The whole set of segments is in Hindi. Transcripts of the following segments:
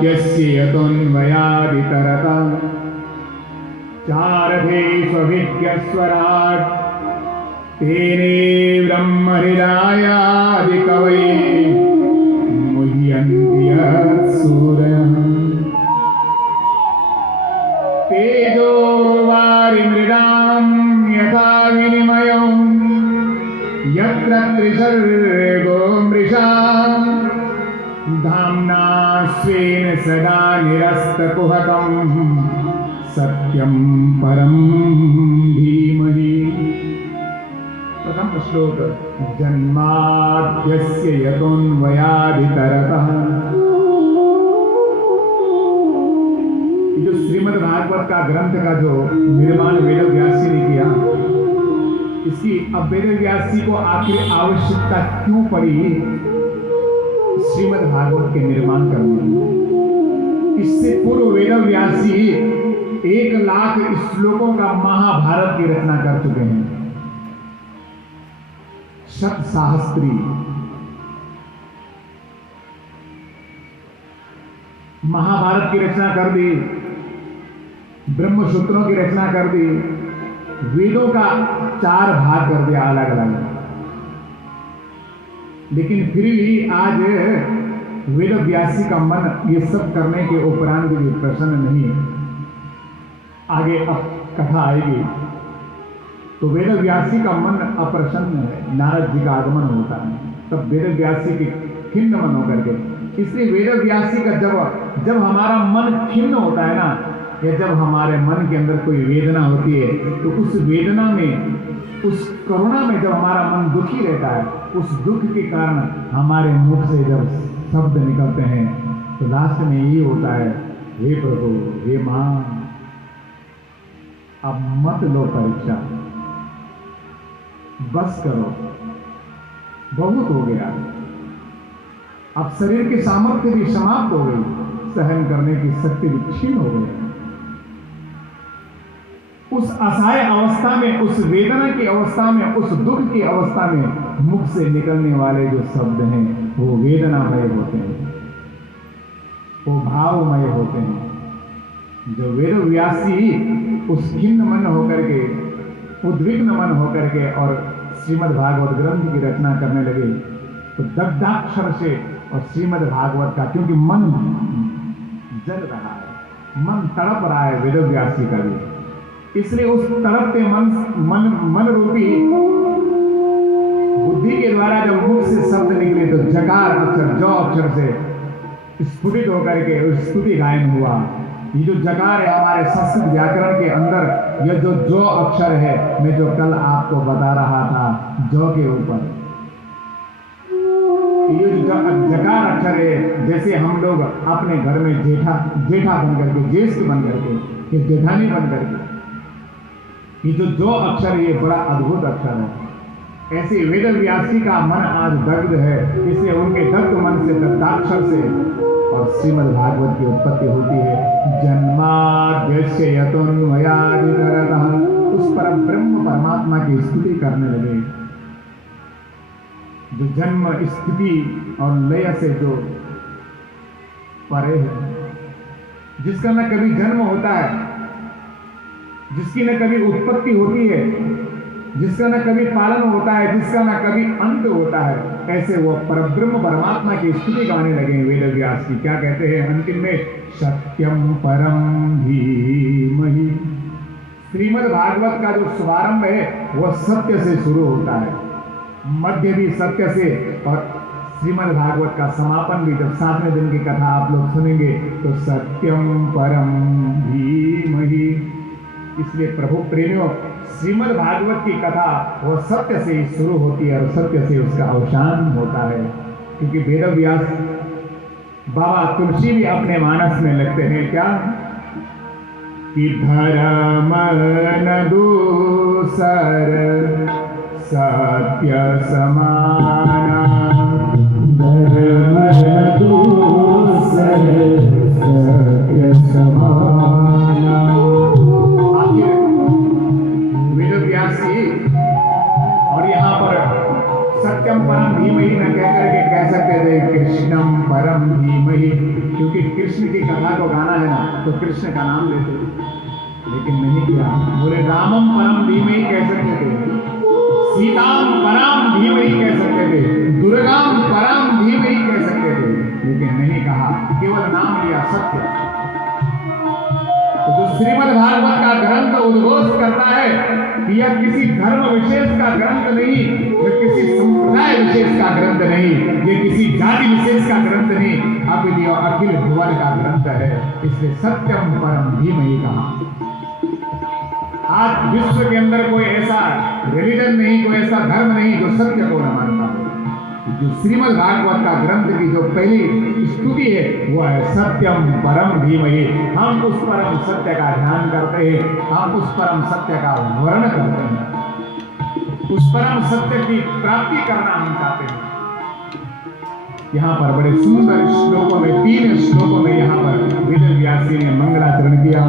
जन्माद्यस्य यतोऽन्वयादितरता चारभे स्वविद्यस्वराट् तेने ब्रह्महृदायादिकवये मुह्यन्ति यत्सूरयः तेजो वारिमृदां यथा विनिमयं यत्र त्रिसर्गो मृषा धाम्ना स्वेन सदा निरस्तकुहकं सत्यं परं धीमहि। प्रथम श्लोक जन्माद्यस्य यतोऽन्वयादितरतः। जो श्रीमद् भागवत का ग्रंथ का जो निर्माण वेद व्यास जी ने किया, इसकी अब वेद व्यास जी को आखिर आवश्यकता क्यों पड़ी श्रीमद् भागवत के निर्माण करने की? इससे पूर्व वेद व्यास जी 1 लाख श्लोकों का महाभारत की रचना कर चुके हैं। शत सहस्त्री महाभारत की रचना कर दी, ब्रह्मसूत्रों की रचना कर दी, वेदों का 4 भाग कर दिया अलग अलग। लेकिन फिर भी आज वेद व्यासी का मन ये सब करने के उपरांत भी प्रसन्न नहीं है। आगे अब कथा आएगी तो वेद व्यासी का मन अप्रसन्न है, नारद जी का आगमन होता है, तब वेद व्यासी के खिन्न मन होकर के। इसलिए वेद व्यासी का जब हमारा मन खिन्न होता है ना, या जब हमारे मन के अंदर कोई वेदना होती है, तो उस वेदना में, उस करुणा में जब हमारा मन दुखी रहता है, उस दुख के कारण हमारे मुख से जब शब्द निकलते हैं तो लास्ट में यही होता है, हे प्रभु, हे मां, अब मत लो परीक्षा, बस करो, बहुत हो गया, अब शरीर की सामर्थ्य भी समाप्त हो गई, सहन करने की शक्ति भी क्षीण हो गई। उस असहाय अवस्था में, उस वेदना की अवस्था में, उस दुख की अवस्था में मुख से निकलने वाले जो शब्द हैं वो वेदनामय होते हैं, वो भावमय होते हैं। जो वेद व्यासी उस खिन्न मन होकर के, उद्विग्न मन होकर के और श्रीमद् भागवत ग्रंथ की रचना करने लगे, तो दग्धाक्षर से और श्रीमद् भागवत का, क्योंकि मन जल रहा है, मन तड़प रहा है वेद व्यासी का भी, इसलिए उस तड़पते मन रूपी बुद्धि के द्वारा जब मुख से शब्द निकले तो जकार अक्षर, जो अक्षर से स्फुटित होकर के उस स्तुति गायन हुआ। ये जो जकार है हमारे संस्कृत व्याकरण के अंदर, यह जो अक्षर है, मैं जो कल आपको बता रहा था, जो के ऊपर ये जो जकार अक्षर है, जैसे हम लोग अपने घर में जेठा बन करके, ज्येष्ठ बन करके, ये जेठानी बन करके, ये जो अक्षर है, ये बड़ा अद्भुत अक्षर है। ऐसे वेद व्यासी का मन आज दग्ध है, इसलिए उनके दग्ध मन से, दग्धाक्षर से और श्रीमद् भागवत की उत्पत्ति होती है। जन्माद्यस्य यतोऽन्वयादितरतः, उस परम ब्रह्म परमात्मा की स्तुति करने लगे, जो जन्म, स्थिति और लय से जो परे है, जिसका न कभी जन्म होता है, जिसकी न कभी उत्पत्ति होती है, जिसका न कभी पालन होता है, जिसका न कभी अंत होता है, ऐसे वो परब्रह्म परमात्मा की स्तुति गाने लगे वेद व्यास की। क्या कहते हैं अंतिम में? सत्यम परम धीमहि। श्रीमद् भागवत का जो शुभारंभ है वो सत्य से शुरू होता है, मध्य भी सत्य से, और श्रीमद् भागवत का समापन भी जब 7वें दिन की कथा आप लोग सुनेंगे तो सत्यम परम धीमहि। इसलिए प्रभु प्रेमियों, श्रीमद् भागवत की कथा वो सत्य से ही शुरू होती है और सत्य से उसका अवसान होता है। क्योंकि वेद व्यास बाबा तुलसी भी अपने मानस में लगते हैं क्या कि धर्म न दूसर सत्य समाना, धर्म न दूसर सत्य समाना। और यहाँ पर सत्यम परम धीमहि न कहकर के कह सकते थे कृष्णम परम धीमहि, क्योंकि कृष्ण की कथा को गाना है ना तो कृष्ण का नाम लेते, लेकिन नहीं किया। बोले रामम परम धीमहि कह सकते थे, सीताम परम धीमहि कह सकते थे, दुर्गाम परम धीमहि कह सकते थे, लेकिन नहीं कहा, केवल नाम लिया सत्य। तो जो श्रीमद् भागवत का ग्रंथ उद्घोष करता है कि यह किसी धर्म विशेष का ग्रंथ नहीं, यह किसी संप्रदाय विशेष का ग्रंथ नहीं, ये किसी जाति विशेष का ग्रंथ नहीं, अपितु यह अखिल भुवन का ग्रंथ है, इसलिए सत्यम परम धीमहि कहा। आज विश्व के अंदर कोई ऐसा रिलीजन नहीं, कोई ऐसा धर्म नहीं जो सत्य को न मानता हो। जो श्रीमद् भागवत का ग्रंथ की जो पहली स्तुति है वो है सत्यम परम धीमहि। हम उस परम सत्य का ध्यान करते हैं, हम उस परम सत्य का वर्ण करते हैं, उस परम सत्य की प्राप्ति करना हम चाहते हैं। यहाँ पर बड़े सुंदर श्लोकों में, 3 श्लोकों में यहाँ पर वेद व्यासी ने मंगलाचरण किया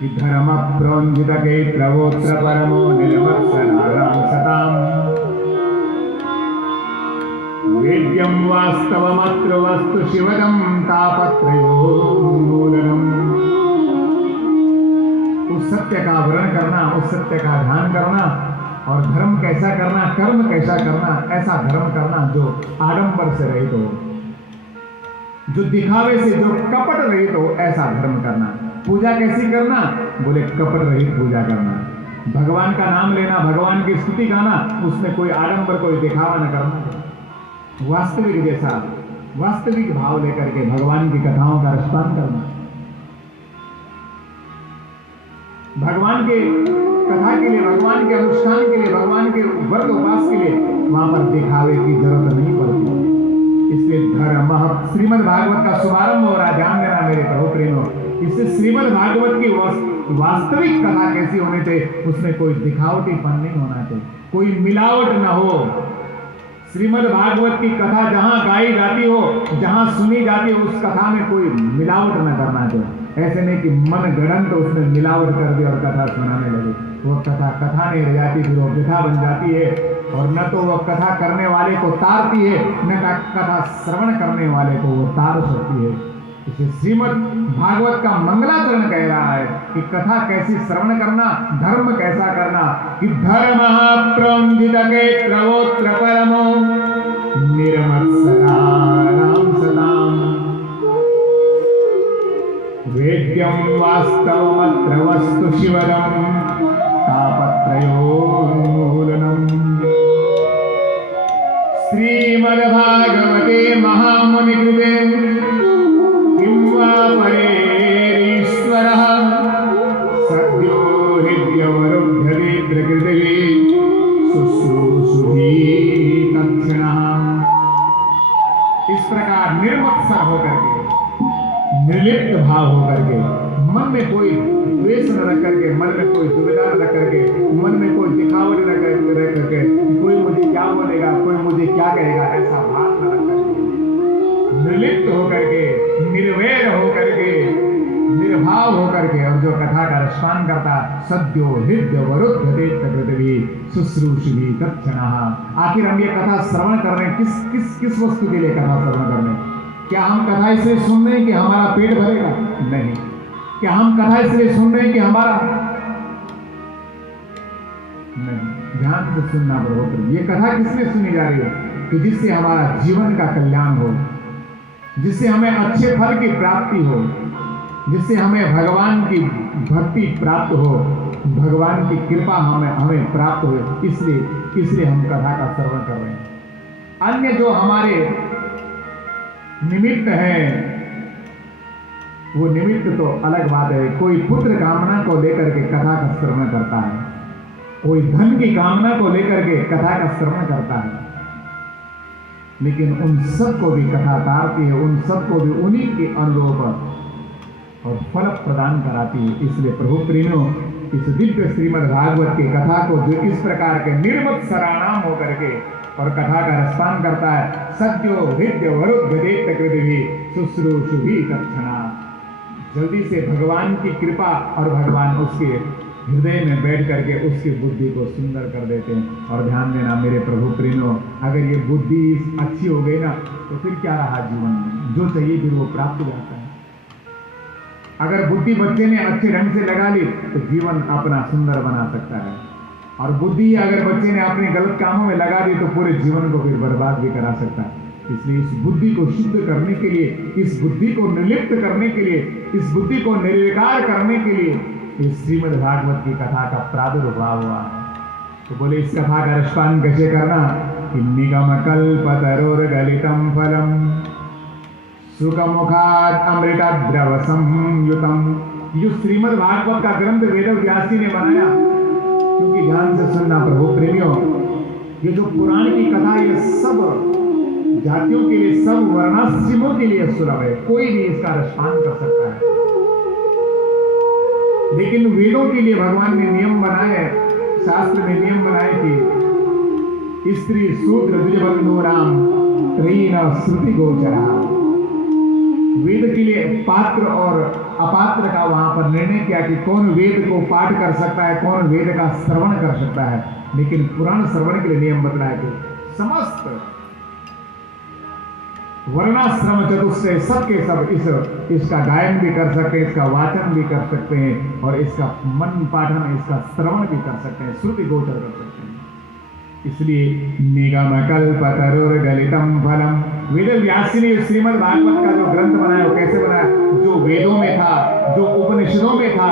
कि धर्म प्रोन्जित के प्रवोत्र परमो निर्मत्सराम सताम वेद्यम वास्तवमत्र वस्तु शिवदम तापत्रयोन्मूलनम। उस सत्य का वर्ण करना, उस सत्य का ध्यान करना, और धर्म कैसा करना, कर्म कैसा करना, ऐसा धर्म करना जो आडंबर से रहित हो, जो दिखावे से, जो कपट रहित हो, ऐसा धर्म करना। पूजा कैसी करना, बोले कपट रहित पूजा करना। भगवान का नाम लेना, भगवान की स्तुति गाना, उसमें कोई आडंबर, कोई दिखावा न करना। वास्तविक जैसा, वास्तविक भाव लेकर के भगवान की कथाओं का रसपान करना। भगवान के कथा के लिए, भगवान के अनुष्ठान के लिए, भगवान के व्रत उपवास के लिए वहां पर दिखावे की जरूरत नहीं पड़ती। इसलिए धर्म, श्रीमद् भागवत का शुभारंभ हो रहा, ध्यान देना मेरे प्रभु प्रेमो। इससे श्रीमद् भागवत की वास्तविक कथा कैसी होनी चाहिए, उसमें कोई दिखावटीपन नहीं होना चाहिए, कोई मिलावट न हो। श्रीमद् भागवत की कथा जहां गाई जाती हो, जहां सुनी जाती हो, उस कथा में कोई मिलावट न करना चाहिए। ऐसे नहीं कि मन गढ़ंत उसमें मिलावट कर दे और कथा सुनाने लगे, वो कथा नहीं रह जाती, फिर वो व्यथा बन जाती है, और न तो वो कथा करने वाले को तारती है, न कथा श्रवण करने वाले को वो तार सकती है। इसे श्रीमद् भागवत का मंगलाचरण कह रहा है कि कथा कैसी श्रवण करना, धर्म कैसा करना, कि धर्म प्रोन्जित के प्रवोत्र परमो निर्मत्सराम सदाम वेद्यम वास्तवमत्र वस्तु शिवदम तापत्रयोन्मूलनम। श्रीमद्भागवते महामुनि कृते परेश्वरः सद्यो हृद्यवरुध्यते प्रकृतिः शुश्रूषुभिः तत्क्षणः। इस प्रकार निर्मत्सर होकर के, निर्लिप्त भाव होकर के, मन में कोई द्वेष न रख करके, मन में कोई दुविधा न रख करके, मन में कोई दिखावट न रख करके, कोई मुझे क्या बोलेगा, कोई मुझे क्या कहेगा, ऐसा भाव न रख करके, निर्लिप्त होकर के, निर्वैर होकर के, निर्भाव होकर के, और जो कथा का रसपान करता, सद्यो हृदय वरुध्यते प्रकृतिः शुश्रूषुभिः तत्क्षणः। आखिर हम ये कथा श्रवण कर रहे हैं किस वस्तु के लिए कथा श्रवण कर रहे हैं? क्या हम कथा इसलिए सुन रहे हैं कि हमारा पेट भरेगा? नहीं। क्या हम कथा इसलिए सुन रहे हैं कि हमारा, नहीं, ध्यान से सुनना पड़ेगा। ये कथा किसलिए सुनी जा रही है? कि जिससे हमारा जीवन का कल्याण हो, जिससे हमें अच्छे फल की प्राप्ति हो, जिससे हमें भगवान की भक्ति प्राप्त हो, भगवान की कृपा हमें प्राप्त हो, इसलिए हम कथा का श्रवण कर रहे हैं। अन्य जो हमारे निमित्त हैं, वो निमित्त तो अलग बात है। कोई पुत्र कामना को लेकर के कथा का श्रवण करता है, कोई धन की कामना को लेकर के कथा का श्रवण करता है, लेकिन उन सबको भी कथा तारती है, उन सबको भी उन्हीं के अनुरूप और फल प्रदान कराती है। इसलिए प्रभु प्रेमियों, इस दिव्य श्रीमद् भागवत की कथा को जो इस प्रकार के निर्मत्सराणाम होकर के और कथा का रसपान करता है, सद्यो हृदय वरुध्यते प्रकृतिः शुश्रूषुभिः तत्क्षणात्, जल्दी से भगवान की कृपा और भगवान उसके हृदय में बैठ करके उसकी बुद्धि को सुंदर कर देते हैं। और ध्यान देना मेरे प्रभु प्रेमियों, अगर ये बुद्धि अच्छी हो गई ना, तो फिर क्या रहा जीवन में? जो चाहिए फिर वो प्राप्त हो जाता है। अगर बुद्धि बच्चे ने अच्छे ढंग से लगा ली तो जीवन अपना सुंदर बना सकता है, और बुद्धि अगर बच्चे ने अपने गलत कामों में लगा दी तो पूरे जीवन को फिर बर्बाद भी करा सकता है। इसलिए इस बुद्धि को शुद्ध करने के लिए, इस बुद्धि को निर्लिप्त करने के लिए, इस बुद्धि को निर्विकार करने के लिए इस श्रीमद् भागवत की कथा का प्रादुर्भाव हुआ है। तो बोले इस कथा का रसपान कैसे करना? निगम कल्पतरोर्गलितं फलम सुखमुखात् अमृतद्रव संयुतम। जो श्रीमद् भागवत का ग्रंथ वेद व्यास जी ने बनाया, क्योंकि ध्यान से सुनना प्रभु प्रेमियों, ये जो पुराण की कथा, ये सब जातियों के लिए, सब वर्णाश्रमों के लिए सुलभ है, कोई भी इसका रसपान कर सकता है। लेकिन वेदों के लिए भगवान ने नियम बनाए, शास्त्र में नियम बनाए कि स्त्री शूद्र द्विजबंधु नाम त्रयीन श्रुति गोचरा। वेद के लिए पात्र और अपात्र का वहां पर निर्णय किया कि कौन वेद को पाठ कर सकता है, कौन वेद का श्रवण कर सकता है। लेकिन पुराण श्रवण के लिए नियम बतलाया कि समस्त वर्णाश्रम चतुष्टय सबके सब इसका गायन भी कर सकते हैं, इसका वाचन भी कर सकते हैं, और इसका मन पाठन, इसका श्रवण भी कर सकते हैं, श्रुति गोचर कर सकते हैं। इसलिए निगम कल्पतरोर्गलितं फलम। वेद व्यास ने श्रीमद् भागवत का जो ग्रंथ बनाया वो कैसे बनाया? जो वेदों में था, जो उपनिषदों में था,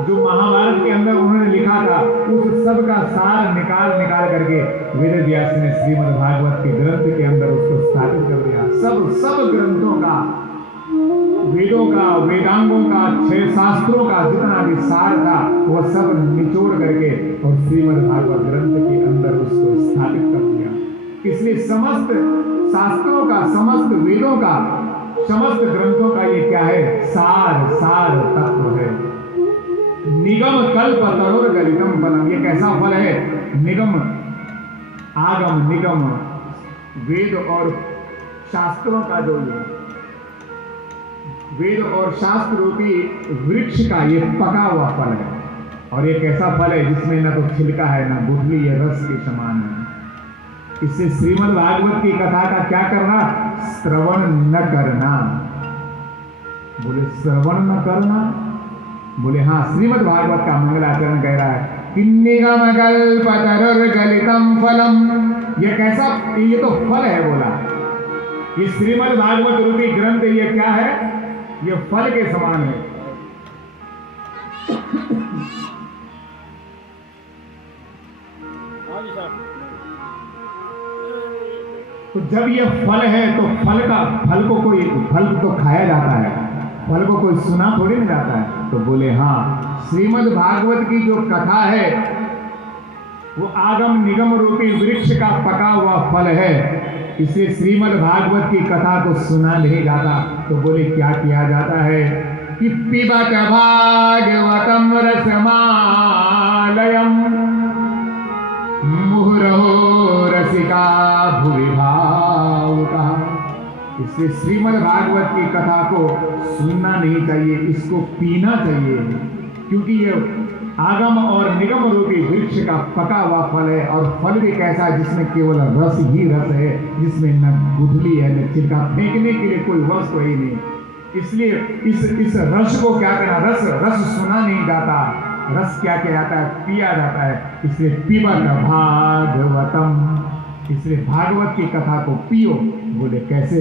जो महाभारत के अंदर उन्होंने लिखा था, उस सब का सार निकाल करके वेद व्यास ने श्रीमद् भागवत के ग्रंथ के अंदर उसको स्थापित कर दिया। सब ग्रंथों का, वेदों का, वेदांगों का, 6 शास्त्रों का जितना भी सार था वह सब निचोड़ करके और श्रीमद् भागवत ग्रंथ के अंदर उसको स्थापित कर दिया। इसलिए समस्त शास्त्रों का, समस्त वेदों का, समस्त ग्रंथों का ये क्या है? सार तत्व है। निगम कल्पतरोर्गलितं फलम। ये कैसा फल है? निगम, आगम, निगम, वेद और शास्त्रों का जो वेद और शास्त्र रूपी वृक्ष का ये पका हुआ फल है। और ये कैसा फल है? जिसमें ना तो छिलका है, ना गुठली, ये रस के समान है। इससे श्रीमद् भागवत की कथा का क्या करना? श्रवण न करना। बोले श्रवण न करना? बोले हाँ, श्रीमद् भागवत का मंगलाचरण कह रहा है कि निगम कल्पतरोर्गलितं फलम। ये कैसा? ये तो फल है। बोला ये श्रीमद् भागवत रूपी ग्रंथ ये क्या है? ये फल के समान है। तो जब ये फल है तो फल को खाया जाता है, फल को कोई सुना थोड़ी नहीं जाता है। तो बोले हाँ, श्रीमद् भागवत की जो कथा है वो आगम निगम रूपी वृक्ष का पका हुआ फल है। इसे श्रीमद् भागवत की कथा को सुना नहीं जाता। तो बोले क्या किया जाता है कि पिबत भागवतम रसमालयम मुहुरहो रसिका भुवि भावुका। इससे श्रीमद् भागवत की कथा को सुनना नहीं चाहिए, इसको पीना चाहिए, क्योंकि ये आगम और निगम रूपी वृक्ष का पका हुआ फल है। और फल भी कैसा है? जिसमें केवल रस ही रस है, जिसमें न गुठली है न छिलका, फेंकने के लिए कोई वस्तु ही नहीं। इसलिए इस रस को क्या करना? रस सुना नहीं जाता, रस क्या किया जाता है? पिया जाता है। इसलिए पिबत भागवतम, इसलिए भागवत की कथा को पियो। बोले कैसे?